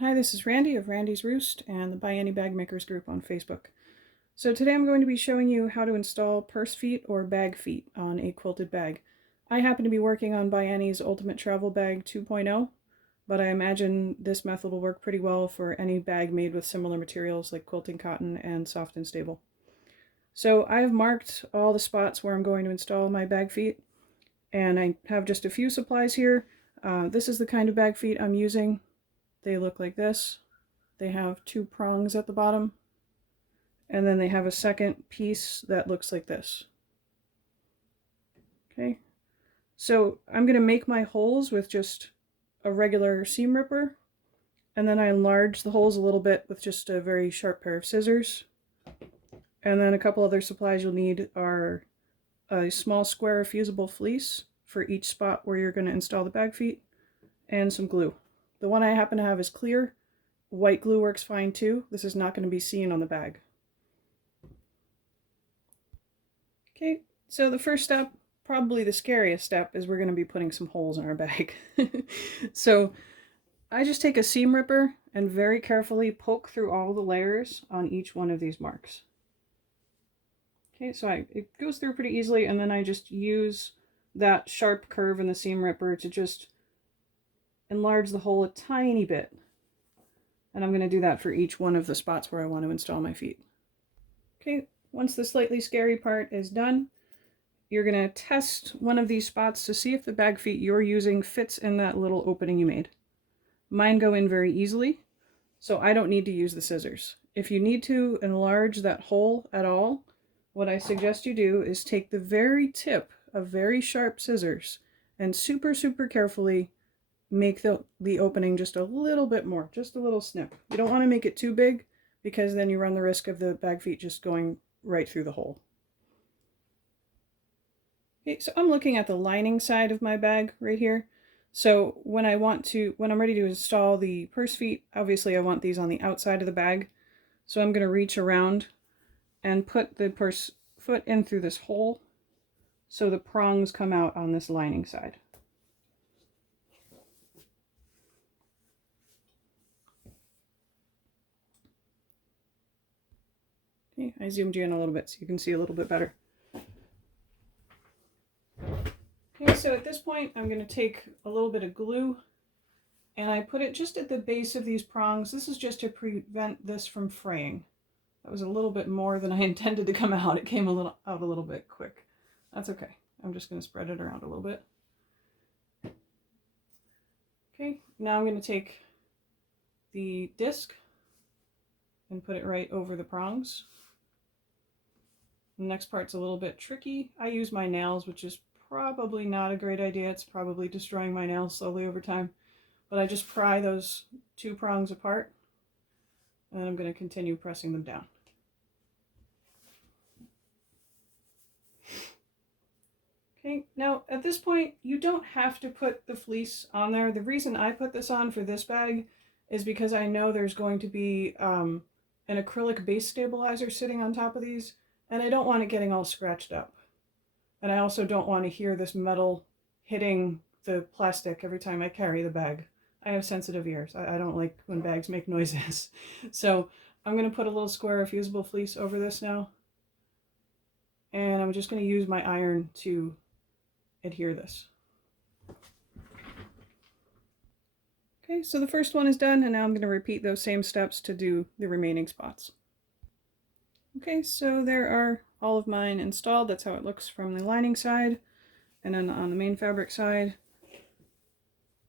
Hi, this is Randy of Randy's Roost and the Buy Any Bag Makers group on Facebook. So today I'm going to be showing you how to install purse feet or bag feet on a quilted bag. I happen to be working on Buy Any's Ultimate Travel Bag 2.0, but I imagine this method will work pretty well for any bag made with similar materials like quilting cotton and soft and stable. So I've marked all the spots where I'm going to install my bag feet, and I have just a few supplies here. This is the kind of bag feet I'm using. They look like this. They have two prongs at the bottom, and then they have a second piece that looks like this. Okay, so I'm going to make my holes with just a regular seam ripper, and then I enlarge the holes a little bit with just a very sharp pair of scissors. And then a couple other supplies you'll need are a small square of fusible fleece for each spot where you're going to install the bag feet, and some glue. The one I happen to have is clear. White glue works fine too. This is not going to be seen on the bag. Okay, so the first step, probably the scariest step, is we're going to be putting some holes in our bag. So I just take a seam ripper and very carefully poke through all the layers on each one of these marks. Okay, so it goes through pretty easily, and then I just use that sharp curve in the seam ripper to just enlarge the hole a tiny bit. And I'm going to do that for each one of the spots where I want to install my feet. Okay, once the slightly scary part is done, you're going to test one of these spots to see if the bag feet you're using fits in that little opening you made. Mine go in very easily, so I don't need to use the scissors. If you need to enlarge that hole at all, what I suggest you do is take the very tip of very sharp scissors and super carefully make the opening just a little bit more, just a little snip. You don't want to make it too big because then you run the risk of the bag feet just going right through the hole. Okay, so I'm looking at the lining side of my bag right here. So when I'm ready to install the purse feet, obviously I want these on the outside of the bag. So I'm going to reach around and put the purse foot in through this hole so the prongs come out on this lining side. Okay, I zoomed you in a little bit so you can see a little bit better. Okay, so at this point I'm going to take a little bit of glue and I put it just at the base of these prongs. This is just to prevent this from fraying. That was a little bit more than I intended to come out. It came out a little bit quick. That's okay. I'm just going to spread it around a little bit. Okay, now I'm going to take the disc and put it right over the prongs. The next part's a little bit tricky. I use my nails, which is probably not a great idea. It's probably destroying my nails slowly over time. But I just pry those two prongs apart, and I'm going to continue pressing them down. Okay, now at this point, you don't have to put the fleece on there. The reason I put this on for this bag is because I know there's going to be an acrylic base stabilizer sitting on top of these, and I don't want it getting all scratched up. And I also don't want to hear this metal hitting the plastic every time I carry the bag. I have sensitive ears. I don't like when bags make noises. So I'm going to put a little square of fusible fleece over this now. And I'm just going to use my iron to adhere this. Okay, so the first one is done, and now I'm going to repeat those same steps to do the remaining spots. Okay, so there are all of mine installed. That's how it looks from the lining side. And then on the main fabric side,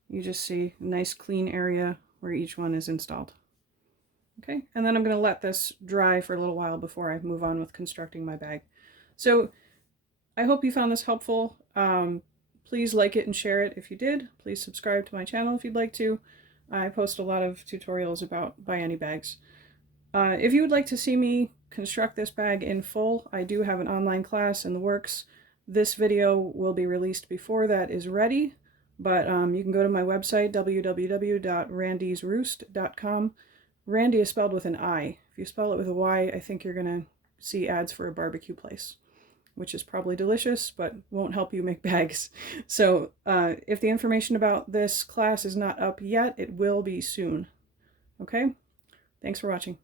you just see a nice clean area where each one is installed. Okay, and then I'm going to let this dry for a little while before I move on with constructing my bag. So I hope you found this helpful. Please like it and share it if you did. Please subscribe to my channel if you'd like to. I post a lot of tutorials about Buy Any bags. If you would like to see me construct this bag in full, I do have an online class in the works. This video will be released before that is ready, but you can go to my website, www.randysroost.com. Randy is spelled with an I. If you spell it with a Y, I think you're going to see ads for a barbecue place, which is probably delicious, but won't help you make bags. So if the information about this class is not up yet, it will be soon. Okay? Thanks for watching.